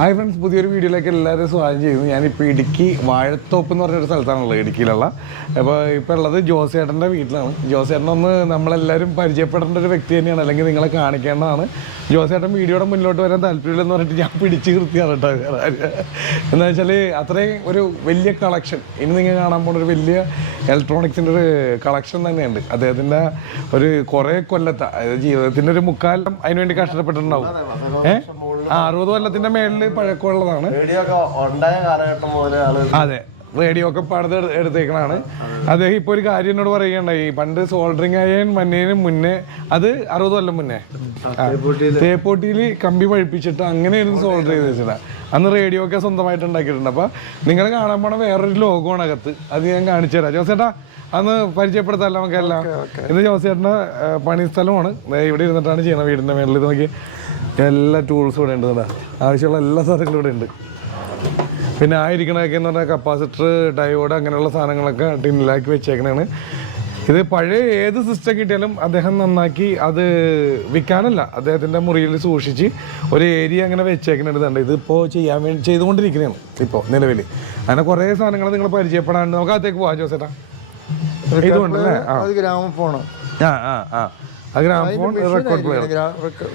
Hi friends, പുതിയൊരു വീഡിയോയിലേക്ക് എല്ലാവരും സ്വാഗതം ചെയ്യുന്നു. ഞാനിപ്പോൾ ഇടുക്കി വാഴത്തോപ്പ് എന്ന് പറഞ്ഞൊരു സ്ഥലത്താണുള്ളത്, ഇടുക്കിയിലുള്ള. അപ്പോൾ ഇപ്പോൾ ഉള്ളത് ജോസേട്ടൻ്റെ വീട്ടിലാണ്. ജോസേട്ടനൊന്ന് നമ്മളെല്ലാവരും പരിചയപ്പെടേണ്ട ഒരു വ്യക്തി തന്നെയാണ്, അല്ലെങ്കിൽ നിങ്ങളെ കാണിക്കേണ്ടതാണ്. ജോസേട്ടൻ വീഡിയോയുടെ മുന്നോട്ട് വരാൻ താല്പര്യമില്ലെന്ന് പറഞ്ഞിട്ട് ഞാൻ പിടിച്ച് നിർത്തിയാണ് കേട്ടോ. എന്താ വെച്ചാൽ അത്രയും ഒരു വലിയ കളക്ഷൻ, ഇനി നിങ്ങൾ കാണാൻ പോകുന്ന ഒരു വലിയ ഇലക്ട്രോണിക്സിൻ്റെ ഒരു കളക്ഷൻ തന്നെയുണ്ട്. അദ്ദേഹത്തിൻ്റെ ഒരു കുറേ കൊല്ലത്തെ, അതായത് ജീവിതത്തിൻ്റെ ഒരു മുക്കാലം അതിനുവേണ്ടി കഷ്ടപ്പെട്ടിട്ടുണ്ടാവും. 60 കൊല്ലത്തിൻ്റെ മേളിൽ പഴക്കമുള്ളതാണ്. അതെ, റേഡിയോ ഒക്കെ പണിത് എടുത്തേക്കണാണ്. അദ്ദേഹം ഇപ്പോൾ ഒരു കാര്യം എന്നോട് പറയുകയുണ്ടായി, പണ്ട് സോൾഡറിങ് അയൺ വന്നതിന് മുന്നേ, അത് 60 കൊല്ലം മുന്നേ തേപ്പോട്ടിയിൽ കമ്പി പഴിപ്പിച്ചിട്ട് അങ്ങനെയായിരുന്നു സോൾഡർ ചെയ്ത് വെച്ചിട്ട്. അന്ന് റേഡിയോ ഒക്കെ സ്വന്തമായിട്ട് ഉണ്ടാക്കിയിട്ടുണ്ട്. അപ്പോൾ നിങ്ങൾ കാണാൻ പോണ വേറൊരു ലോഗോണ് അകത്ത്, അത് ഞാൻ കാണിച്ചു തരാം. ജോസേട്ടാ അന്ന് പരിചയപ്പെടുത്താമല്ലോ നമുക്കെല്ലാം. ഇത് ജോസേട്ടൻ്റെ പണി സ്ഥലമാണ്. ഇവിടെ ഇരുന്നിട്ടാണ് ചെയ്യണത്, വീടിൻ്റെ മേളിൽ. ഇത് നോക്കി എല്ലാ ടൂൾസും ഇവിടെ ഉണ്ട് കേട്ടോ, ആവശ്യമുള്ള എല്ലാ സാധനങ്ങളും ഇവിടെ ഉണ്ട്. പിന്നെ ആയിരിക്കണതൊക്കെ എന്ന് പറഞ്ഞാൽ കപ്പാസിറ്റർ, ഡയോഡ്, അങ്ങനെയുള്ള സാധനങ്ങളൊക്കെ ടിന്നിലാക്കി വെച്ചേക്കണതാണ്. ഇത് പഴയ ഏത് സിസ്റ്റം കിട്ടിയാലും അദ്ദേഹം നന്നാക്കി അത് വിൽക്കാനല്ല, അദ്ദേഹത്തിൻ്റെ മുറിയിൽ സൂക്ഷിച്ച് ഒരു ഏരിയ അങ്ങനെ വെച്ചേക്കുന്നുണ്ട്. ഇതിപ്പോൾ ചെയ്യാൻ വേണ്ടി ചെയ്തുകൊണ്ടിരിക്കുന്നതാണ് ഇപ്പോൾ നിലവിൽ. അങ്ങനെ കുറേ സാധനങ്ങൾ നിങ്ങൾ പരിചയപ്പെടാണ്ട് നമുക്ക് അകത്തേക്ക് പോകാം. ജോസേട്ടാ ഇതുകൊണ്ടല്ലേ? ഗ്രാമഫോണ്. അത് ഗ്രാമഫോൺ റെക്കോർഡ് പ്ലെയർ,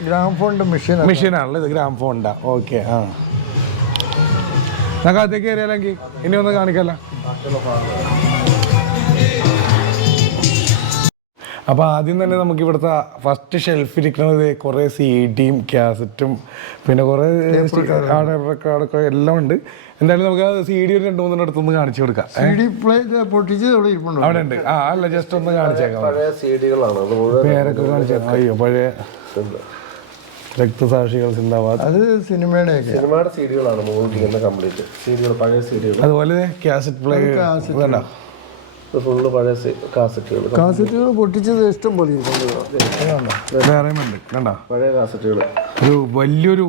ഗ്രാമഫോണിൻ്റെ മെഷീനാണല്ലോ ഇത്. ഗ്രാമഫോണിൻ്റെ ഓക്കെ. നമുക്ക് അകത്തേക്ക് കയറിയാലെങ്കിൽ ഇനി ഒന്ന് കാണിക്കല്ല. അപ്പോൾ ആദ്യം തന്നെ നമുക്ക് ഇവിടുത്തെ ഫസ്റ്റ് ഷെൽഫ് ഇരിക്കുന്നത് കുറേ CD-യും കാസറ്റും പിന്നെ കുറേ റെക്കോർഡൊക്കെ എല്ലാം ഉണ്ട്. എന്തായാലും നമുക്ക് CD ഒരു 2-3 അടുത്തൊന്ന് കാണിച്ചു കൊടുക്കാം. അവിടെ ഉണ്ട്. അല്ല, ജസ്റ്റ് ഒന്ന് കാണിച്ചേക്കാം. പേരൊക്കെ കാണിച്ചേക്കാം. അയ്യോ, പഴയ രക്തസാക്ഷികൾ സിന്ദാബാദ്, അത് സിനിമയുടെ സീഡികളാണ്. അതുപോലെ കാസറ്റ് പ്ലെയർ വേണ്ട, ഫുള്ള് പഴയ കാസറ്റുകൾ പൊട്ടിച്ചത് ഇഷ്ടം പോലെ വേറെയുമുണ്ട്. കണ്ടോ, പഴയ കാസറ്റുകൾ ഒരു വലിയൊരു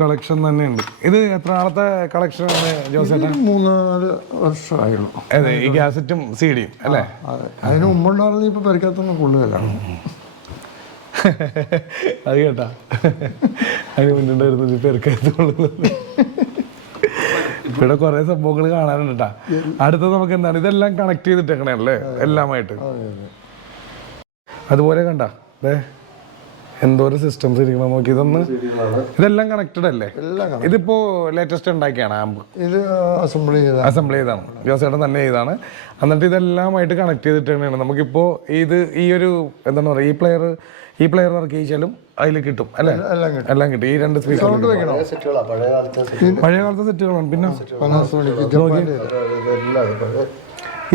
കളക്ഷൻ തന്നെയുണ്ട്. ഇത് എത്ര നാളത്തെ കളക്ഷനാണ് ജോസേട്ടൻ? 3-4 വർഷമായുള്ളൂ. അതെ, ഈ കാസറ്റും CD-യും അല്ലേ? അതിന് മുമ്പുണ്ടാകുന്നത് ഇപ്പൊ പരിക്കാത്തൊന്നും കൊള്ളുകയാണ്. അത് കേട്ടാ, അതിന് മുന്നുണ്ടായിരുന്നത് പെരുക്കത്തുള്ളത്. ഇവിടെ കുറെ സംഭവങ്ങൾ കാണാനുണ്ട് കേട്ടാ. അടുത്തത് നമുക്ക് എന്താണ്, ഇതെല്ലാം കണക്ട് ചെയ്തിട്ടേക്കണല്ലേ എല്ലാമായിട്ട്. അതുപോലെ കണ്ട എന്തോരം സിസ്റ്റംസ് ഇരിക്കണം നോക്കി. ഇതെല്ലാം കണക്റ്റഡ് അല്ലേ? ഇതിപ്പോ ലേറ്റസ്റ്റ് ഉണ്ടാക്കിയാണ് ആമ്പ്. ഇത് അസംബിൾ ചെയ്താണ്, ജോസേട്ടൻ തന്നെ ചെയ്താണ്. എന്നിട്ട് ഇതെല്ലാമായിട്ട് കണക്ട് ചെയ്തിട്ടാണ് നമുക്കിപ്പോ ഇത് ഈ ഒരു എന്താണ് പറയുക, ഈ പ്ലെയർ വർക്ക് ചെയ്യിച്ചാലും അതിൽ കിട്ടും അല്ലേ? എല്ലാം കിട്ടും. ഈ 2 സ്പീക്കർ പഴയ കാലത്തെ സെറ്റുകളാണ്. പിന്നെ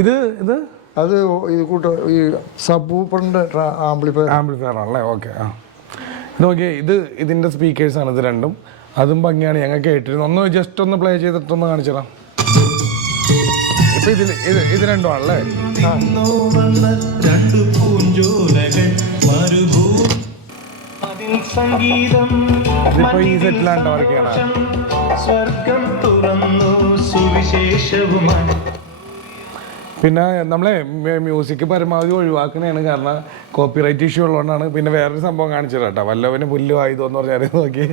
ഇത് അത് ഈ സബ്വൂഫറിന്റെ ആംപ്ലിഫയർ ആണല്ലേ? ഓക്കെ. നോക്കിയേ, ഇതിന്റെ സ്പീക്കേഴ്സാണ് ഇത് രണ്ടും. അതും ഭംഗിയാണ്, ഞങ്ങൾ കേട്ടിരുന്നു. ഒന്ന് ജസ്റ്റ് ഒന്ന് പ്ലേ ചെയ്തിട്ടൊന്ന് കാണിച്ചിടാം. ഇപ്പൊ ഇത് രണ്ടും ആണല്ലേ? ഇതിപ്പോ ഈ സെറ്റിലാണ്ട് വർക്കാണ്. പിന്നെ നമ്മളെ മ്യൂസിക് പരമാവധി ഒഴിവാക്കണതാണ്, കാരണം കോപ്പിറൈറ്റ് ഇഷ്യൂ ഉള്ളതുകൊണ്ടാണ്. പിന്നെ വേറൊരു സംഭവം കാണിച്ചു തരാം കേട്ടോ. വല്ലവന് പുല്ല് ആയതോന്ന് പറഞ്ഞാൽ നോക്കി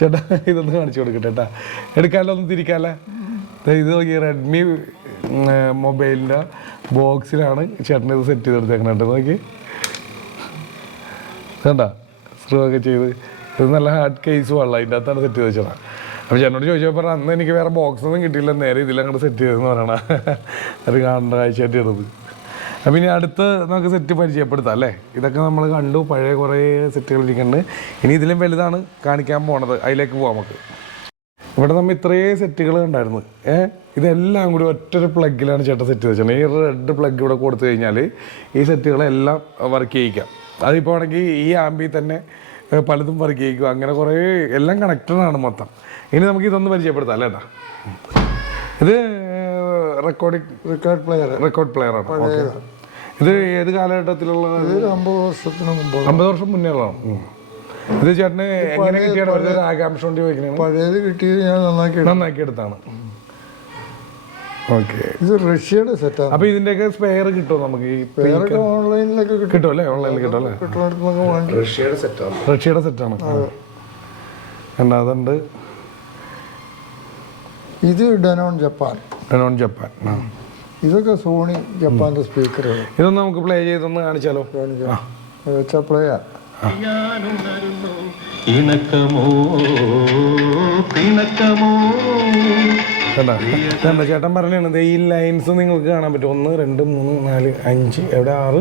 ചേട്ടാ, ഇതൊന്ന് കാണിച്ചു കൊടുക്കട്ടെ കേട്ടാ. എടുക്കാമല്ലോ, ഒന്ന് തിരിക്കാമല്ലേ? ഇത് നോക്കി, റെഡ്മി മൊബൈലിൻ്റെ ബോക്സിലാണ് ചേട്ടൻ ഇത് സെറ്റ് ചെയ്തെടുത്തേക്കണ. നോക്കി വേണ്ട, സ്ക്രൂ ഒക്കെ ചെയ്ത്. ഇത് നല്ല ഹാർഡ് കേസ് വെള്ളം അതിൻ്റെ അകത്താണ് സെറ്റ് ചെയ്ത് വെച്ചത്. അപ്പോൾ ചേട്ടനോട് ചോദിച്ചപ്പോൾ അന്ന് എനിക്ക് വേറെ ബോക്സൊന്നും കിട്ടിയില്ല, നേരെ ഇതിലങ്ങോട്ട് സെറ്റ് ചെയ്തതെന്ന് പറയണ. അത് കാണേണ്ട കാഴ്ചയായിട്ട് ഇടുന്നത്. അപ്പം ഇനി അടുത്ത് നമുക്ക് സെറ്റ് പരിചയപ്പെടുത്താം അല്ലേ? ഇതൊക്കെ നമ്മൾ കണ്ടു, പഴയ കുറേ സെറ്റുകൾ ഇരിക്കുന്നുണ്ട്. ഇനി ഇതിലും വലുതാണ് കാണിക്കാൻ പോണത്, അതിലേക്ക് പോവാം നമുക്ക്. ഇവിടെ നമ്മൾ ഇത്രയും സെറ്റുകൾ ഉണ്ടായിരുന്നു. ഇതെല്ലാം കൂടി ഒറ്റൊരു പ്ലഗിലാണ് ചേട്ടൻ സെറ്റ് ചെയ്ത് വെച്ചത്. ഈ റെഡ് പ്ലഗ് ഇവിടെ കൊടുത്തു കഴിഞ്ഞാൽ ഈ സെറ്റുകളെല്ലാം വർക്ക് ചെയ്യിക്കാം. അതിപ്പോൾ ആണെങ്കിൽ ഈ ആമ്പിൽ തന്നെ പലതും വർക്ക് ചെയ്യിക്കും. അങ്ങനെ കുറേ എല്ലാം കണക്റ്റഡാണ് മൊത്തം. ഇനി നമുക്ക് ഇതൊന്ന് പരിചയപ്പെടുത്താം അല്ലേ ഏട്ടാ? ഇത് റെക്കോർഡ് പ്ലെയർ ആണ്. ഓക്കെ. ഇത് ഏത് കാലഘട്ടത്തിലുള്ള? 50 വർഷം മുന്നേ ഉള്ളതാണ്. ഇത് ചേട്ടന് എങ്ങനെ കിട്ടിയാണ്? ഒരു ആകാംക്ഷ കൊണ്ട് ചോദിക്കുന്നത്. പഴയത് കിട്ടിയത് ഞാൻ നന്നാക്കി എടുത്താണ്. ഓക്കെ. ഇത് റഷ്യയുടെ സെറ്റാണ്. അപ്പോൾ ഇതിൻ്റെയൊക്കെ സ്പെയർ കിട്ടുമോ നമുക്ക്? ഈ ഓൺലൈനിലൊക്കെ കിട്ടും അല്ലേ? ഓൺലൈനിൽ കിട്ടും അല്ലേ? റഷ്യയുടെ സെറ്റാണ്. അതുണ്ട്. ഇത് ഡെനോൺ ജപ്പാൻ. ഡെനോൺ ജപ്പാൻ. ഇതൊക്കെ സോണി ജപ്പാന്റെ സ്പീക്കറുകൾ. ഇതൊന്ന് നമുക്ക് പ്ലേ ചെയ്തൊന്ന് കാണിച്ചാലോ? വെച്ചാൽ പ്ലേയാ. കണ്ട ചേട്ടൻ പറഞ്ഞത് ഈ ലൈൻസ് നിങ്ങൾക്ക് കാണാൻ പറ്റും. 1 2 3 4 5 എവിടെ 6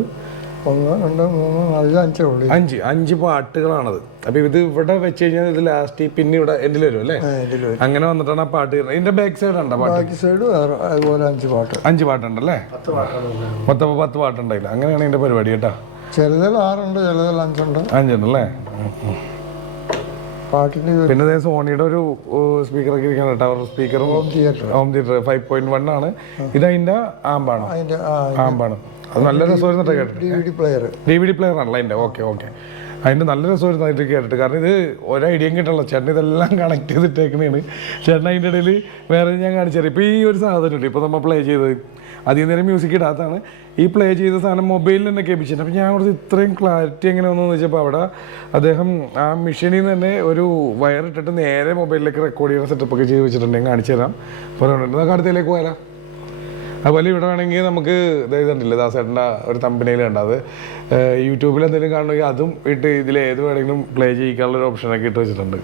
1 2 3 4 5 5 പാട്ടുകളാണത്. അപ്പൊ ഇത് ഇവിടെ വെച്ച് കഴിഞ്ഞാൽ ഇത് ലാസ്റ്റ് പിന്നെ ഇവിടെ എൻഡിൽ വരും അല്ലേ? അങ്ങനെ വന്നിട്ടാണ് ആ പാട്ട് വരുന്നത്. ഇതിന്റെ ബാക്ക് സൈഡ് ഉണ്ടോ? ബാക്ക് സൈഡ് അതുപോലെ 5 പാട്ടുണ്ടല്ലേ? മൊത്തം 10 പാട്ടുണ്ടായില്ല. അങ്ങനെയാണ് ഇതിന്റെ പരിപാടി കേട്ടോ. ചിലതിൽ 6 ഉണ്ട്, ചിലതിൽ 5 ഉണ്ട്. 5 ഉണ്ടല്ലേ? പാട്ടിന് പിന്നെ സോണിയുടെ ഒരു സ്പീക്കറൊക്കെ ഇരിക്കണം, ടവർ സ്പീക്കറും ഹോം തിയേറ്റർ 5.1 ആണ്. ഇത് അതിന്റെ ആമ്പാണ്. അത് നല്ല രസമായിരുന്നു കേട്ടിട്ട്. DVD പ്ലെയർ ആണല്ലോ അതിന്റെ. ഓക്കെ അതിന്റെ നല്ല രസമായിരുന്നു അതിന്റെ കേട്ടിട്ട്. കാരണം ഇത് ഒരു ഐഡിയയും കിട്ടണല്ലോ. ചേട്ടൻ ഇതെല്ലാം കണക്ട് ചെയ്തിട്ടേക്കണേണ്. ചേട്ടൻ അതിൻ്റെ ഇടയിൽ വേറെ ഞാൻ കാണിച്ചാൽ ഇപ്പോൾ ഈ ഒരു സാധനമുണ്ട് ഇപ്പോൾ നമ്മൾ പ്ലേ ചെയ്തത് അധികം നേരം മ്യൂസിക് ഇടാത്തതാണ്. ഈ പ്ലേ ചെയ്ത സാധനം മൊബൈലിൽ തന്നെ കേൾപ്പിച്ചിട്ടുണ്ട്. അപ്പോൾ ഞാൻ കുറച്ച് ഇത്രയും ക്ലാരിറ്റി എങ്ങനെ വന്നു വെച്ചപ്പോൾ അവിടെ അദ്ദേഹം ആ മെഷീനിൽ നിന്ന് തന്നെ ഒരു വയറിട്ടിട്ട് നേരെ മൊബൈലിലേക്ക് റെക്കോർഡ് ചെയ്യുന്ന സെറ്റപ്പൊക്കെ ചെയ്ത് വെച്ചിട്ടുണ്ട്. ഞാൻ കാണിച്ചു തരാം. പറയുന്നുണ്ട് നമുക്ക് അടുത്തേക്ക് പോയാലോ? അതുപോലെ ഇവിടെ വേണമെങ്കിൽ നമുക്ക് ഇതുണ്ടല്ലോ ദാസേട്ടൻ്റെ ഒരു തമ്പനയിൽ ഉണ്ട്. അത് യൂട്യൂബിൽ എന്തെങ്കിലും കാണണമെങ്കിൽ അതും ഇട്ട് ഇതിൽ ഏത് വേണമെങ്കിലും പ്ലേ ചെയ്യിക്കാനുള്ളൊരു ഓപ്ഷനൊക്കെ ഇട്ട് വെച്ചിട്ടുണ്ട്.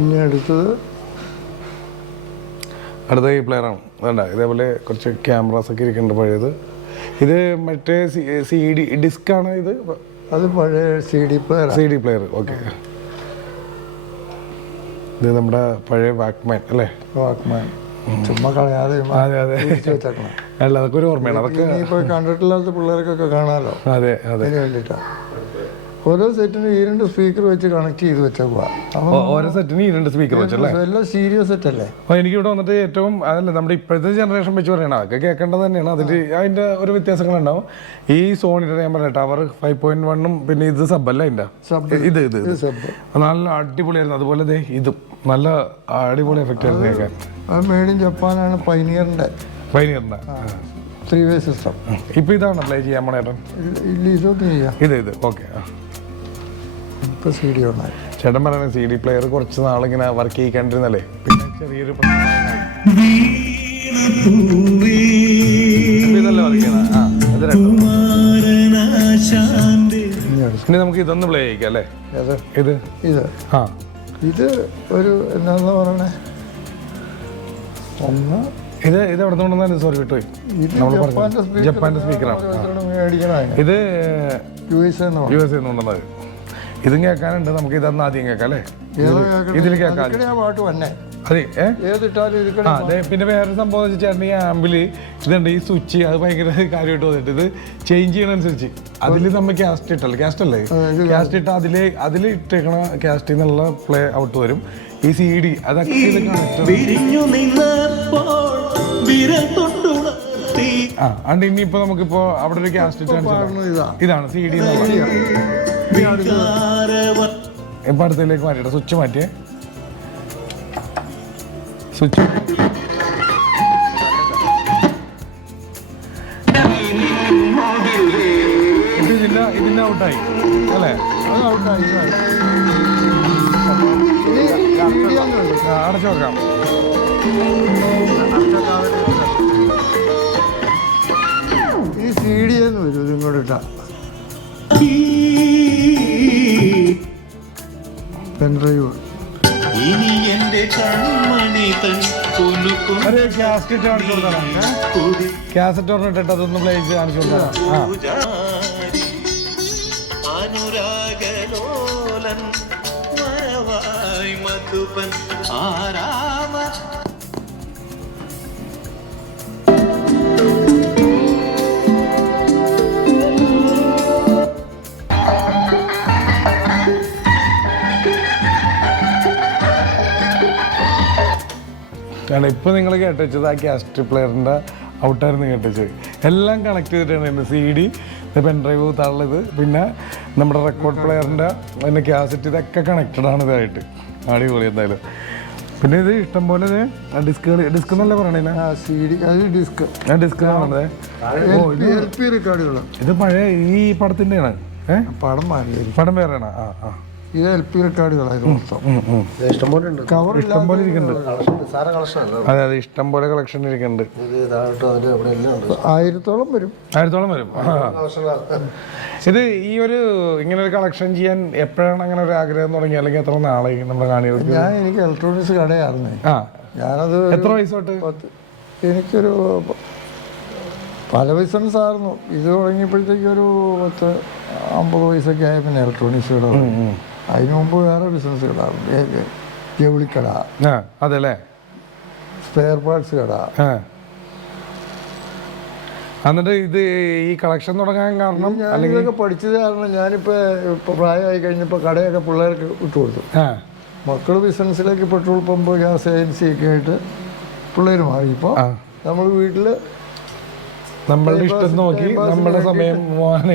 ഇനി അടുത്ത ഈ പ്ലെയറാണ് വേണ്ട. ഇതേപോലെ കുറച്ച് ക്യാമറാസൊക്കെ ഇരിക്കുന്നുണ്ട് പഴയത്. ഇത് മറ്റേ CD ഡിസ്ക്കാണ് ഇത്. അത് പഴയ CD പ്ലെയർ. ഓക്കെ. ഇത് നമ്മുടെ പഴയ വാക്മാൻ അല്ലേ? വാക്മാൻ ചുമ്മാ കളയാതെ. അതെ അല്ല, അതൊക്കെ ഒരു ഓർമ്മയാണ്. അതൊക്കെ പോയി കണ്ടിട്ടില്ലാത്ത പിള്ളേർക്കൊക്കെ കാണാമല്ലോ. അതെ അതിന് വേണ്ടിയിട്ടാണ്. ഓരോ സെറ്റിനും ഈ 2 സ്പീക്കർ വെച്ച് കണക്ട് ചെയ്ത് വെച്ചേക്കുക. ഓരോ സെറ്റിന് ഈ 2 സ്പീക്കർ വെച്ചല്ലേ? എല്ലാം സീരിയസ് സെറ്റ് അല്ലേ? അപ്പോൾ എനിക്ക് ഇവിടെ വന്നിട്ട് ഏറ്റവും അതല്ല നമ്മുടെ ഇപ്പോഴത്തെ ജനറേഷൻ വെച്ച് പറയണം അതൊക്കെ കേൾക്കേണ്ടത് തന്നെയാണ്. അതിൻ്റെ ഒരു വ്യത്യാസങ്ങളുണ്ടാവും. ഈ സോണിയുടെ ഞാൻ പറഞ്ഞ ടവർ 5.1 പിന്നെ ഇത് സബ് അല്ല അതിൻ്റെ ഇത് നല്ല അടിപൊളിയായിരുന്നു. അതുപോലെ ഇതും നല്ല അടിപൊളി എഫക്റ്റ് ആയിരുന്നു കേൾക്കാൻ. അത് മെയ്ഡ് ഇൻ ജപ്പാനാണ്. പൈനിയറിൻ്റെ 3-way system. ഇപ്പോൾ ഇതാണ് പ്ലേ ചെയ്യാൻ പോണേട്ടൻ? ഇതൊന്നും ചെയ്യാം. ഇത് ഓക്കെ. ഇപ്പോൾ CD ഉണ്ടായി. ചേട്ടൻ പറയണ CD പ്ലെയർ കുറച്ച് നാളിങ്ങനെ വർക്ക് ചെയ്യിക്കാണ്ടിരുന്നല്ലേ, പിന്നെ ചെറിയൊരു ഇനി നമുക്ക് ഇതൊന്ന് പ്ലേ ചെയ്യിക്കാം അല്ലേ? ഇത് ഒരു എന്താ പറയണേ, ഇത് എവിടെ നിന്നുണ്ടെന്നാലും സോറി വിട്ടുപോയി. ജപ്പാന്റെ സ്പീക്കറാണ് ഇത്. USA എന്നുള്ളത്. ഇതും കേൾക്കാനുണ്ട്. നമുക്ക് ഇതൊന്ന് ആദ്യം കേൾക്കാം അല്ലേ? ഇതിൽ കേൾക്കാം. അതെ. പിന്നെ വേറൊരു സംഭവം വെച്ചാൽ ഈ ആമ്പില് ഇതുണ്ട്, ഈ സ്വിച്ച് അത് ഭയങ്കര കാര്യമായിട്ട് വന്നിട്ട് ഇത് ചേഞ്ച് ചെയ്യണനുസരിച്ച് അതിൽ നമ്മൾ ക്യാസ്റ്റ് ഇട്ടല്ലേ, ക്യാസ്റ്റ് ഇട്ട അതിൽ ഇട്ടേക്കണ ക്യാസ്റ്റിൽ നിന്നുള്ള പ്ലേ ഔട്ട് വരും. ഈ CD അതൊക്കെ ഇത് അണ്ട് ഇനിയിപ്പോ നമുക്കിപ്പോ അവിടെ ഒരു ക്യാസ്റ്റ് ഇതാണ് CD. ഇപ്പൊ അടുത്തേക്ക് മാറ്റിയിട്ട് സ്വിച്ച് മാറ്റിയേ. സ്വിച്ച് ഇതിന്റെ ഔട്ടായി അല്ലേ? അടച്ചു നോക്കാം. ഈ CD എന്ന് വരും ഇങ്ങോട്ട് ഇട്ടാ. പെൻഡ്രൈവ് കാസറ്റ് ഓർണിട്ട് അതൊന്ന് പ്ലേ ചെയ്ത് കാണിച്ചു കൊടുക്കാം. കാരണം ഇപ്പോൾ നിങ്ങൾ കേട്ടുവെച്ചത് ആ ക്യാസ്റ്റ് പ്ലെയറിൻ്റെ ഔട്ടായിരുന്നു കേട്ടുവെച്ചത്. എല്ലാം കണക്ട് ചെയ്തിട്ടാണ് CD, പെൻഡ്രൈവ് തള്ളത്, പിന്നെ നമ്മുടെ റെക്കോർഡ് പ്ലെയറിൻ്റെ പിന്നെ ക്യാസറ്റ് ഇതൊക്കെ കണക്റ്റഡ് ആണ് ഇതായിട്ട്. അടിപൊളി എന്തായാലും. പിന്നെ ഇത് ഇഷ്ടംപോലെ ഡിസ്ക് എന്നല്ല പറയണേ. ഡിസ്ക് ആണത്. റെക്കോർഡുകൾ. ഇത് പഴയ ഈ പടത്തിൻ്റെയാണ്. പടം വേറെയാണ്. ഇത് LP റെക്കോർഡുകളാണ് ഇത് മൊത്തം. ഇഷ്ടംപോലെ ഉണ്ട്. കവർ ഇഷ്ടം പോലെ ഇരിക്കുന്നുണ്ട്. സാര കളക്ഷൻ അല്ല. അതെ അതെ, ഇഷ്ടം പോലെ കളക്ഷൻ ഇരിക്കുന്നുണ്ട്. ഇത് താഴോട്ട് അതിൽ അവിടെ എല്ലാം ഉണ്ട്. 1000-ഓളം വരും. 1000-ഓളം വരും. ഇത് ഈ ഒരു ഇങ്ങനെ ഒരു കളക്ഷൻ ചെയ്യാൻ എപ്പോഴാണ് അങ്ങനെ ഒരു ആഗ്രഹം തുടങ്ങി, അല്ലെങ്കിൽ എത്ര നാളായി നമ്മുടെ കാണികൾക്ക്? എനിക്ക് ഇലക്ട്രോണിക്സ് കടയായിരുന്നേ. ഞാനത് എത്ര വയസ്സ് തൊട്ട്? എനിക്കൊരു പല ബിസിനസ് ആയിരുന്നു. ഇത് തുടങ്ങിയപ്പോഴത്തേക്ക് ഒരു 50 വയസ്സൊക്കെ ആയ പിന്നെ ഇലക്ട്രോണിക്സ് കട. അതിന് മുമ്പ് വേറെ ബിസിനസ് കട, ജൗളിക്കട, അതെല്ലേ, സ്പെയർ പാർട്സ് കട. എന്നിട്ട് ഇത് ഈ കളക്ഷൻ തുടങ്ങാൻ കാരണം ഇതൊക്കെ പഠിച്ചത് കാരണം ഞാനിപ്പോൾ പ്രായമായി കഴിഞ്ഞപ്പോൾ കടയൊക്കെ പിള്ളേർക്ക് വിട്ടുകൊടുത്തു. മക്കൾ ബിസിനസ്സിലേക്ക് പെട്രോൾ പമ്പ്, ഗ്യാസ് ഏജൻസി ഒക്കെ ആയിട്ട് പിള്ളേർ മാറി. ഇപ്പോൾ നമ്മൾ വീട്ടിൽ നമ്മളുടെ ഇഷ്ടം നോക്കി നമ്മുടെ സമയം പോകാൻ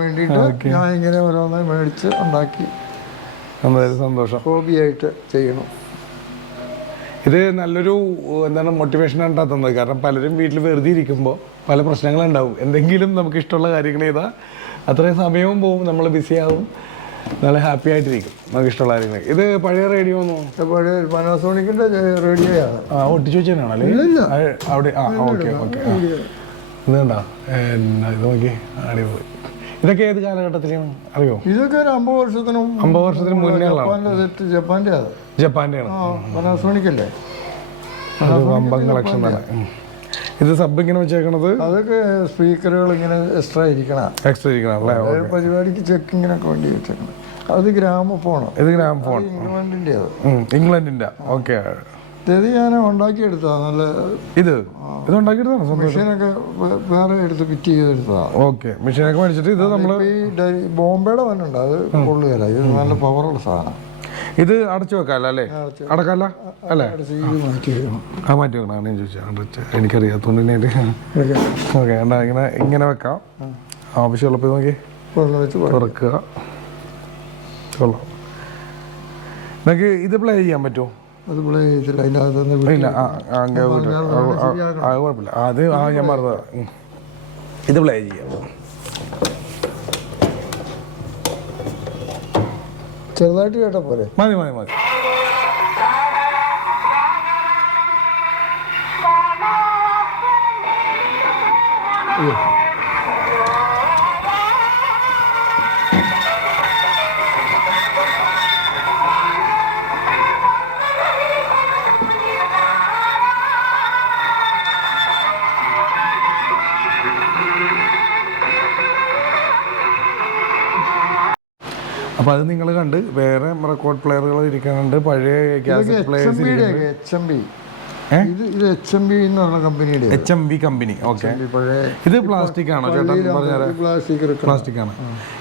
വേണ്ടിയിട്ട് ഞാൻ ഇങ്ങനെ ഓരോന്നായി മേടിച്ച് ഉണ്ടാക്കി സന്തോഷം ഹോബിയായിട്ട് ചെയ്യണം. ഇത് നല്ലൊരു എന്താണ് മോട്ടിവേഷനാണ് തന്നത്. കാരണം പലരും വീട്ടിൽ വെറുതെ ഇരിക്കുമ്പോൾ പല പ്രശ്നങ്ങളുണ്ടാവും. എന്തെങ്കിലും നമുക്ക് ഇഷ്ടമുള്ള കാര്യങ്ങൾ ചെയ്താൽ അത്രയും സമയവും പോവും, നമ്മൾ ബിസി ആവും, നല്ല ഹാപ്പി ആയിട്ടിരിക്കും നമുക്ക് ഇഷ്ടമുള്ള കാര്യങ്ങൾ. ഇത് പഴയ റേഡിയോ ഒന്നും പഴയ പാനാസോണിക്കിൻ്റെ റേഡിയോയാണ്. ഒട്ടിച്ചു വെച്ചാണോ അവിടെ? Okay okay. ഇത് കണ്ടോ, ഇത് നോക്കി, അടിപൊളി. ഇതൊക്കെ ഏത് കാലഘട്ടത്തിലാണ് അറിയോ? ഇതൊക്കെ ഒരു 50 വർഷത്തിന് മുന്നേ ജപ്പാന്റെ പാനാസോണിക്കല്ലേ, വമ്പൻ കളക്ഷൻ തന്നെ. ഇത് സബ് ഇങ്ങനെ വെച്ചേക്കണത് അതൊക്കെ സ്പീക്കറുകൾ ഇങ്ങനെ എക്സ്ട്രാ ഇരിക്കണം പരിപാടിക്ക് ചെക്കിങ്ങിനൊക്കെ വേണ്ടി വെച്ചേക്കണം. അത് ഗ്രാമഫോൺ. ഇത് ഗ്രാമഫോൺ ഇംഗ്ലണ്ടിന്റെ. ഓക്കെ. ഇത് ഞാൻ ഉണ്ടാക്കിയെടുത്തതാണ്. നല്ല ഇത് ഉണ്ടാക്കിയെടുത്താണ്. മെഷീനൊക്കെ വേറെ എടുത്ത് ഫിറ്റ് ചെയ്തെടുത്തതാണ്. ഓക്കെ, മെഷീനൊക്കെ മേടിച്ചിട്ട് ഇത് നമ്മൾ ഈ ബോംബെയുടെ വന്നുണ്ട്, അത് കൊള്ളുകയല്ല. ഇത് നല്ല പവറുള്ള സാധനം. ഇത് അടച്ചു വെക്കാമല്ലോ അല്ലേ? അടക്കല്ല അല്ലേ? മാറ്റി വെക്കണം. മാറ്റി വെക്കണം. ഞാൻ ചോദിച്ചാൽ എനിക്കറിയാത്തോണ്ടിനായിട്ട്. ഓക്കെ, ഇങ്ങനെ വെക്കാം. ആവശ്യമുള്ളപ്പോൾ നോക്കി തുറക്കുക. കൊള്ളാം. നിങ്ങൾക്ക് ഇത് പ്ലേ ചെയ്യാൻ പറ്റുമോ? അത് പ്ലേ ചെയ്തില്ല, അതിൻ്റെ അകത്ത് ഇല്ല. കുഴപ്പമില്ല. അത് ഞാൻ പറഞ്ഞത്. ഇത് പ്ലേ ചെയ്യാം. ചെറുതായിട്ട് കേട്ടാ പോലെ മതി മതി മതി. അപ്പോൾ അത് നിങ്ങൾ കണ്ട് വേറെ റെക്കോർഡ് പ്ലെയറുകൾ ഇരിക്കുന്നുണ്ട്, പഴയ കാസറ്റ് പ്ലേയേഴ്സ്. ഇത് HMV എന്ന് പറഞ്ഞ കമ്പനിയുടെ HMV കമ്പനി. ഓക്കെ. ഇത് പ്ലാസ്റ്റിക് ആണോ ചേട്ടാ? പ്ലാസ്റ്റിക് ആണ്.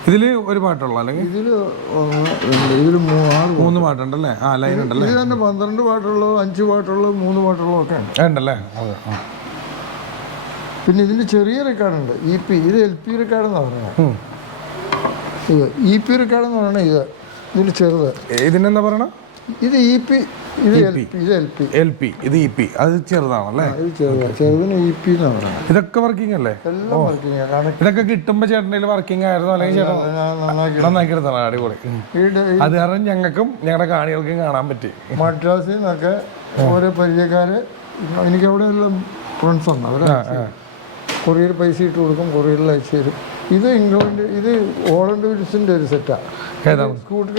ഇതിൽ ഒരു പാട്ടുള്ള അല്ലെങ്കിൽ ഇതിൽ 3 പാട്ടുണ്ടല്ലേ? ലൈൻ ഉണ്ടല്ലേ? ഇത് തന്നെ 12 പാട്ടുള്ളൂ, 5 പാട്ടുള്ളൂ, 3 പാട്ടുള്ളൂ ഒക്കെ ഉണ്ടല്ലേ? അതെ. പിന്നെ ഇതിൻ്റെ ചെറിയ റെക്കോർഡുണ്ട്, EP. ഇത് LP റെക്കോർഡെന്ന് പറഞ്ഞാൽ ഇത് EP റെക്കോർഡെന്ന് പറഞ്ഞാൽ ഇതിൽ ചെറുത്. ഇതിനെന്താ പറയണ? ഇത് EP, ഇത് LP. ഇത് EP. അത് ചെറുതാണല്ലേ? ചെറുതിന് EP എന്നാണ് പറയുന്നത്. ഇതൊക്കെ വർക്കിംഗ് അല്ലേ? എല്ലാം വർക്കിംഗ് ആണ്. ഇതൊക്കെ കിട്ടുമ്പോൾ ചേട്ടൻ്റെ വർക്കിംഗ് ആയിരുന്നു അല്ലെങ്കിൽ ചേട്ടൻ നന്നാക്കി എടുത്താണ്? അടിപൊളി. അത് കാരണം ഞങ്ങൾക്കും ഞങ്ങളുടെ കാണികൾക്കും കാണാൻ പറ്റി. മദ്രാസിൽ നിന്നൊക്കെ ഓരോ പരിചയക്കാര് എനിക്ക് അവിടെ എല്ലാം ഫ്രണ്ട്സ് ഉണ്ട്. അവർ കൊറിയർ പൈസ ഇട്ട് കൊടുക്കും, കൊറിയറിൽ അയച്ചു തരും. ഇത് ഇംഗ്ലണ്ട്, ഇത് ഹോളണ്ട് വിൽസിൻ്റെ ഒരു സെറ്റാണ്. സൂട്ട്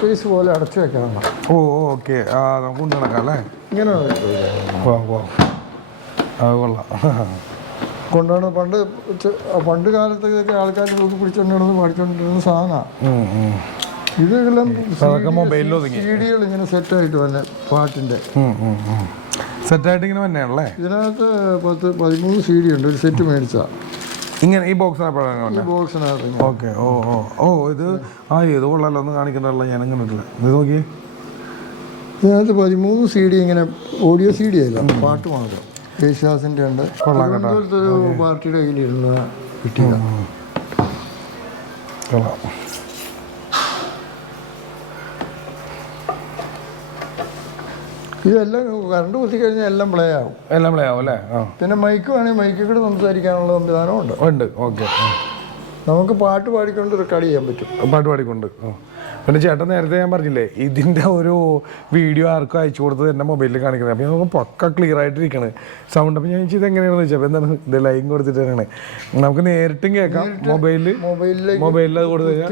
കേസ് പോലെ അടച്ചു വെക്കണം. ഓക്കെ. കൊണ്ട് നടക്കാം അല്ലേ? ഇങ്ങനെ കൊണ്ടുപോകണം. പണ്ട് കാലത്ത് ഇതൊക്കെ ആൾക്കാർ പിടിച്ചോണ്ടിരുന്ന് പഠിച്ചോണ്ടിരുന്ന സാധനമാണ്. ഇതെല്ലാം CD-കൾ ഇങ്ങനെ സെറ്റായിട്ട് വന്നെ പാട്ടിൻ്റെ സെറ്റായിട്ട് ഇങ്ങനെ തന്നെയാണല്ലേ? ഇതിനകത്ത് 13 CD ഉണ്ട്. ഒരു സെറ്റ് മേടിച്ചാൽ ഇങ്ങനെ ഈ ബോക്സിനകത്ത്. ഓക്കെ. ഇത് ഇത് കൊള്ളാലോ, ഒന്ന് കാണിക്കണ്ടല്ലോ. ഞാൻ അങ്ങനെ ഇട്ടില്ല. ഇത് നോക്കി. ഇതിനകത്ത് 13 CD ഇങ്ങനെ ഓഡിയോ CD ആയില്ല, പാട്ട് മാത്രം. യേശുദാസിൻ്റെ ഉണ്ട്. ഒരു പാർട്ടിയുടെ കയ്യിലിരുന്ന കിട്ടിയ ഇതെല്ലാം കറണ്ട് കുത്തി കഴിഞ്ഞാൽ എല്ലാം പ്ലേ ആവും. അല്ലേ? പിന്നെ മൈക്ക് വേണമെങ്കിൽ മൈക്കിൽ കൂടെ സംസാരിക്കാനുള്ള സംവിധാനം ഉണ്ട്. ഓക്കെ. നമുക്ക് പാട്ട് പാടിക്കൊണ്ട് റെക്കോർഡ് ചെയ്യാൻ പറ്റും. പാട്ട് പാടിക്കൊണ്ട് പിന്നെ ചേട്ടൻ നേരത്തെ ഞാൻ പറഞ്ഞില്ലേ ഇതിൻ്റെ ഒരു വീഡിയോ ആർക്കും അയച്ചു കൊടുത്തത് എൻ്റെ മൊബൈലിൽ കാണിക്കുന്നത്. അപ്പോൾ നമുക്ക് പക്ക ക്ലിയർ ആയിട്ടിരിക്കണ് സൗണ്ട്. അപ്പോൾ ഞാൻ ചോദിച്ചത് ഇത് എങ്ങനെയാണെന്ന് വെച്ചാൽ അപ്പോൾ എന്താണ് ഇത് ലൈൻ കൊടുത്തിട്ട് തന്നെയാണ് നമുക്ക് നേരിട്ടും കേൾക്കാം. മൊബൈലിൽ അത് കൊടുത്തു കഴിഞ്ഞാൽ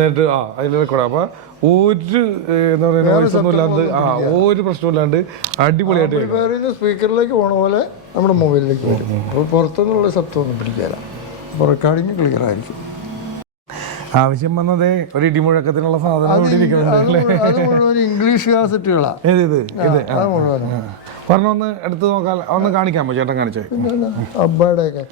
നേരിട്ട് അതിൽ റെക്കോർഡ്. അപ്പോൾ ഒരു എന്താ പറയുക നോയ്സ് ഒന്നും ഇല്ലാണ്ട് ഒരു പ്രശ്നമില്ലാണ്ട് അടിപൊളിയായിട്ട് കേൾക്കാം. സ്പീക്കറിലേക്ക് പോണ പോലെ നമ്മുടെ മൊബൈലിലേക്ക് വരും. അപ്പോൾ പുറത്തുനിന്നുള്ള ശബ്ദമൊന്നും പിടിക്കാല. അപ്പോൾ റെക്കോർഡിങ് ക്ലിയർ ആയിരിക്കും. ആവശ്യം വന്നതേ ഒരു ഇടിമുഴക്കത്തിനുള്ള സാധനം ഇംഗ്ലീഷ് കാസറ്റുകളാണ്. പറഞ്ഞ ഒന്ന് എടുത്ത് നോക്കാൻ ഒന്ന് കാണിക്കാമോ ചേട്ടൻ? കാണിച്ചേ അബ്ബയുടെയൊക്കെ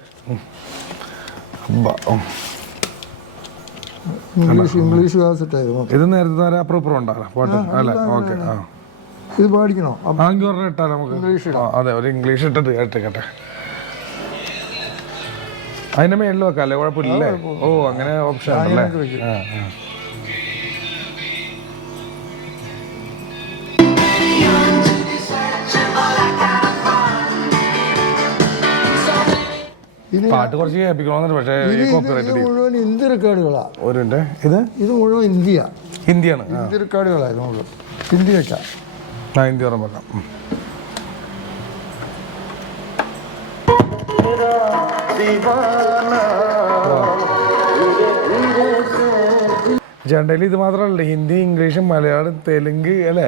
ഇംഗ്ലീഷ് കാസറ്റ് ആയിരുന്നു. ഇത് നേരത്തെ അപ്പുറം ഉണ്ടാകാം പാട്ട് അല്ലേ? ഓക്കെ. ഇത് പാടിക്കണോ? ആങ്കി പറഞ്ഞ ഇട്ടാൽ നമുക്ക് അതെ ഒരു ഇംഗ്ലീഷ് ഇട്ടിട്ട് കേട്ടെ. അതിന്റെ മേളിൽ വെക്കാം അല്ലേ? കുഴപ്പമില്ലേ? ഓ അങ്ങനെ ഓപ്ഷൻ ആണല്ലേ? പാട്ട് കുറച്ച് കേൾപ്പിക്കണമെന്നുണ്ട്. പക്ഷേ മുഴുവൻ ഹിന്ദി റെക്കോർഡുകളാ. ഇത് മുഴുവൻ ഹിന്ദിയാണ്. ഹിന്ദി റെക്കോർഡുകളായിരുന്നു. ഹിന്ദി വെച്ചാ ഹിന്ദി പറഞ്ഞ ചേട്ടയിൽ ഇത് മാത്രമല്ല, ഹിന്ദി, ഇംഗ്ലീഷ്, മലയാളം, തെലുങ്ക് അല്ലേ?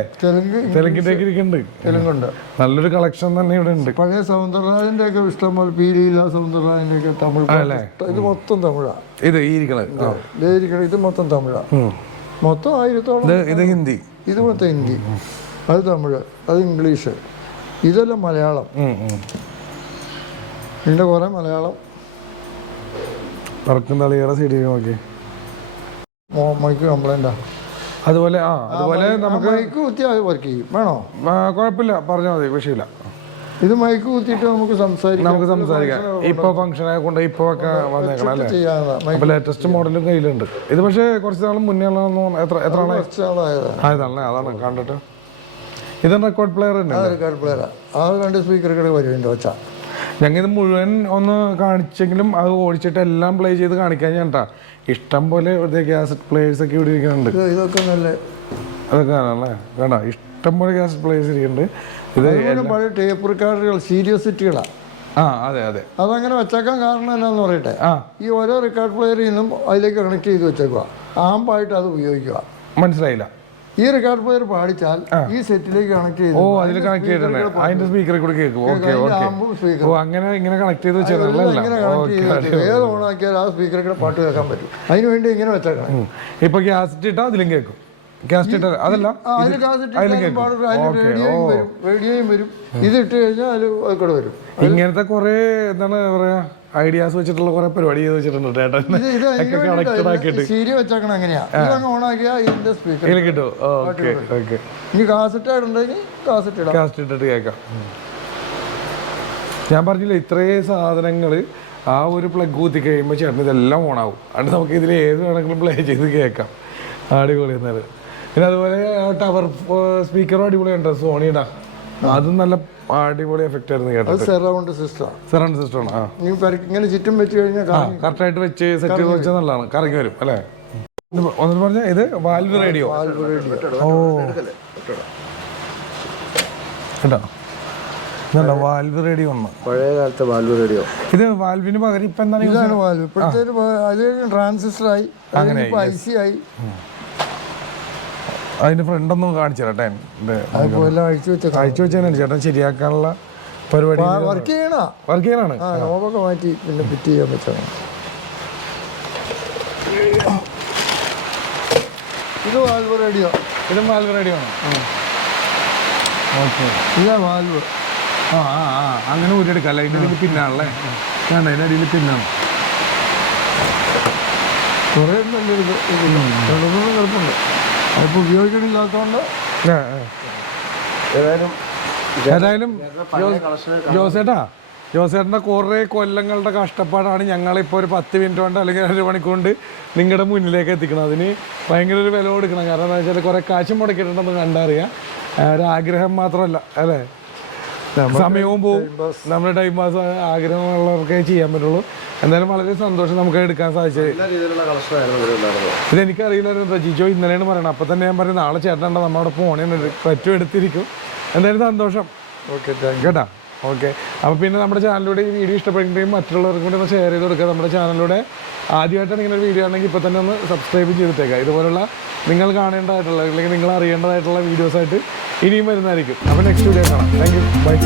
തെലുങ്കിലേക്ക് ഇരിക്കുന്നുണ്ട്. നല്ലൊരു കളക്ഷൻ തന്നെ ഇവിടെ ഉണ്ട്. പഴയ സൗന്ദർരാജന്റെ ഒക്കെ ഇഷ്ടം പോലെ പീലിയില്ല സൗന്ദർരാജന്റെ ഒക്കെ തമിഴ്. ഇത് മൊത്തം തമിഴാ. ഇത് ഇത് മൊത്തം തമിഴാ. മൊത്തം 1000ഓളം. ഇത് ഹിന്ദി. ഇത് മൊത്തം ഹിന്ദി, അത് തമിഴ്, അത് ഇംഗ്ലീഷ്, ഇതെല്ലാം മലയാളം. ഇതിന്റെ കുറെ മലയാളം. നോക്കി മൈക്ക് കംപ്ലൈന്റാ. അതുപോലെ നമുക്ക് മൈക്ക് കുത്തി അത് വർക്ക് ചെയ്യും. വേണോ? കുഴപ്പമില്ല, പറഞ്ഞാൽ മതി, വിഷയമില്ല. ഇത് മൈക്ക് കുത്തിയിട്ട് നമുക്ക് സംസാരിക്കാം. ഇപ്പൊ ഫംഗ്ഷൻ ആയതുകൊണ്ട് ഇപ്പൊ ഒക്കെ വന്നേക്കണം അല്ലേ? അപ്പൊ ലേറ്റസ്റ്റ് മോഡലും കയ്യിലുണ്ട്. ഇത് പക്ഷേ കുറച്ച് നാളും മുന്നേ എത്ര ആയതാണല്ലേ? അതാണ് കണ്ടിട്ട്. ഇത് റെക്കോർഡ് പ്ലെയർ തന്നെ. റെക്കോർഡ് പ്ലെയറാ. ആ 2 സ്പീക്കറൊക്കെ വരുന്നുണ്ട് വെച്ചാ. ഞങ്ങൾ ഇത് മുഴുവൻ ഒന്ന് കാണിച്ചെങ്കിലും അത് ഓടിച്ചിട്ട് എല്ലാം പ്ലേ ചെയ്ത് കാണിക്കാൻ ചേട്ടാ. ഇഷ്ടം പോലെ ഗ്യാസറ്റ് പ്ലേയേഴ്സ് ഒക്കെ ഇവിടെ ഇരിക്കുന്നുണ്ട്. ഇതൊക്കെ നല്ല അതൊക്കെ ആണല്ലേ? വേണ്ട, ഇഷ്ടം പോലെ ഗ്യാസറ്റ് പ്ലേയേഴ്സ് ഇരിക്കുന്നുണ്ട്. ഇത് പഴയ ടേപ്പ് റെക്കോർഡറുകൾ സീരിയസിറ്റികളാണ്. അതെ. അതങ്ങനെ വെച്ചേക്കാൻ കാരണം എന്നാന്ന് പറയട്ടെ, ഈ ഓരോ റെക്കോർഡ് പ്ലെയറിൽ നിന്നും അതിലേക്ക് കണക്ട് ചെയ്ത് വെച്ചേക്കുക, ആമ്പായിട്ട് അത് ഉപയോഗിക്കുക. മനസ്സിലായില്ല? ഈ റെക്കോർഡ് പ്ലെയർ പാടിച്ചാൽ ഈ സെറ്റിലേക്ക് കണക്ട് ചെയ്ത് അതിൽ കണക്ട് ചെയ്തിട്ടുണ്ട്. അതിന്റെ സ്പീക്കറിൽ കൂടെ കേൾക്കും. അങ്ങനെ ഇങ്ങനെ കണക്ട് ചെയ്ത് വെച്ചാൽ ഏത് ഓണാക്കിയാൽ ആ സ്പീക്കറിൽ കൂടെ പാട്ട് കേൾക്കാൻ പറ്റും. അതിന് വേണ്ടി ഇങ്ങനെ വെച്ചേക്കണം. ഇപ്പൊ ഗ്യാസറ്റ് ഇട്ടാ അതിലും കേൾക്കും. റേഡിയോയും വരും. ഇത് ഇട്ട് കഴിഞ്ഞാൽ അതിൽ കൂടെ വരും. ഇങ്ങനത്തെ കുറെ എന്താണ് പറയാ ഐഡിയാസ് വെച്ചിട്ടുള്ള കുറെ പരിപാടി ചെയ്ത് വെച്ചിട്ടുണ്ട് ചേട്ടൻ. സീരിയ വെച്ചേക്കണം. അങ്ങനെയാ ഓണാക്കിയാ ഇതിന്റെ സ്പീക്കർ കിട്ടും. ഇനി കാസറ്റ് ഉണ്ടെങ്കിൽ കാസറ്റ് ഇട്ടിട്ട് കേൾക്കാം. ഞാൻ പറഞ്ഞില്ല, ഇത്രയും സാധനങ്ങൾ ആ ഒരു പ്ലഗ് കുത്തി കഴിയുമ്പോൾ ചേട്ടൻ ഇതെല്ലാം ഓണാവും. അതുകൊണ്ട് നമുക്ക് ഇതിൽ ഏത് വേണമെങ്കിലും പ്ലേ ചെയ്ത് കേൾക്കാം. അടിപൊളി എന്നാല്. പിന്നെ അതുപോലെ ടവർ സ്പീക്കറും അടിപൊളിയുണ്ട് സോണിയുടെ. അതും നല്ല അടിപൊളി എഫക്റ്റ് ആയിരുന്നു കേട്ടത്. സറൗണ്ട് സിസ്റ്റമാണ്. ഇങ്ങനെ ചുറ്റും വെച്ച് കഴിഞ്ഞാൽ കറക്റ്റായിട്ട് വെച്ച് സെറ്റ് ചെയ്ത് വെച്ചാൽ നല്ലതാണ്, കറങ്ങി വരും അല്ലേ? ഒന്നും പറഞ്ഞാൽ ഇത് വാൽവ് റേഡിയോ. കേട്ടോ, വാൽവ് റേഡിയോ ഒന്ന് പഴയ കാലത്തെ വാൽവ് റേഡിയോ. ഇത് വാൽവിന് പകരം ഇപ്പൊ എന്താണ് വാൽവ്? ഇപ്പോഴത്തെ ട്രാൻസിസ്റ്ററായി, അങ്ങനെ IC ആയി. അതിന്റെ ഫ്രണ്ട് ഒന്ന് കാണിച്ചു തരട്ടെ. അയച്ചു വെച്ചാൽ ചേട്ടൻ ശരിയാക്കാനുള്ള പരിപാടി. വർക്ക് ചെയ്യണാണ്. നോബൊക്കെ മാറ്റി പിന്നെ ഫിറ്റ് ചെയ്യാൻ പറ്റണം. ഇത് വാൽവ് റേഡിയോ. ഇതും വാൽവ് റേഡിയോ ആണ്. ഓക്കെ, ഇതാ വാൽവ്. അങ്ങനെ ഊരിയെടുക്കാം അല്ലേ? ഇതിന്റെ പിന്നാണല്ലേ? അതിന്റെ അടിയിൽ പിന്നാണ്. കുറേ നല്ലൊരു കുഴപ്പമുണ്ട്. അതിപ്പോൾ ഉപയോഗിക്കണില്ലാത്തതുകൊണ്ട് ഏതായാലും ജോസേട്ടൻ്റെ കുറേ കൊല്ലങ്ങളുടെ കഷ്ടപ്പാടാണ് ഞങ്ങളിപ്പോൾ ഒരു 10 മിനിറ്റ് കൊണ്ട് അല്ലെങ്കിൽ 1 മണിക്കൂർ കൊണ്ട് നിങ്ങളുടെ മുന്നിലേക്ക് എത്തിക്കണം. അതിന് ഭയങ്കര ഒരു വില കൊടുക്കണം. കാരണം എന്താ വെച്ചാൽ കുറേ കാശ് മുടക്കിയിട്ടുണ്ടെന്ന് കണ്ടറിയാം. ഒരാഗ്രഹം മാത്രമല്ല അല്ലേ? സമയവും പോവും, നമ്മുടെ ടൈം പാസ് ആഗ്രഹമുള്ളവർക്കേ ചെയ്യാൻ പറ്റുള്ളൂ. എന്തായാലും വളരെ സന്തോഷം നമുക്ക് എടുക്കാൻ സാധിച്ചത്. എല്ലാ രീതിയിലുള്ള കളക്ഷനായിരുന്നു ഇവിടെ ഉണ്ടായിരുന്നത്. ഇതെനിക്കറിയില്ലായിരുന്നു, ജിജോ ഇന്നലെയാണ് പറയുന്നത്. അപ്പം തന്നെ ഞാൻ പറയും നാളെ ചേട്ടനുണ്ടോ നമ്മുടെ ഫോണിൽ പറ്റും എടുത്തിരിക്കും. എന്തായാലും സന്തോഷം. ഓക്കെ, താങ്ക് കേട്ടോ. ഓക്കെ, അപ്പോൾ പിന്നെ നമ്മുടെ ചാനലിലൂടെ ഈ വീഡിയോ ഇഷ്ടപ്പെടുകയും മറ്റുള്ളവർക്കും കൂടി ഒന്ന് ഷെയർ ചെയ്ത് കൊടുക്കുക. നമ്മുടെ ചാനലിലൂടെ ആദ്യമായിട്ടാണ് ഇങ്ങനെ ഒരു വീഡിയോ ആണെങ്കിൽ ഇപ്പോൾ തന്നെ ഒന്ന് സബ്സ്ക്രൈബ് ചെയ്തിട്ടേക്കുക. ഇതുപോലുള്ള നിങ്ങൾ കാണേണ്ടതായിട്ടുള്ള അല്ലെങ്കിൽ നിങ്ങൾ അറിയേണ്ടതായിട്ടുള്ള വീഡിയോസായിട്ട് ഇനിയും വരുന്നതായിരിക്കും. അപ്പോൾ നെക്സ്റ്റ് വീഡിയോ കാണാം. Thank you, by.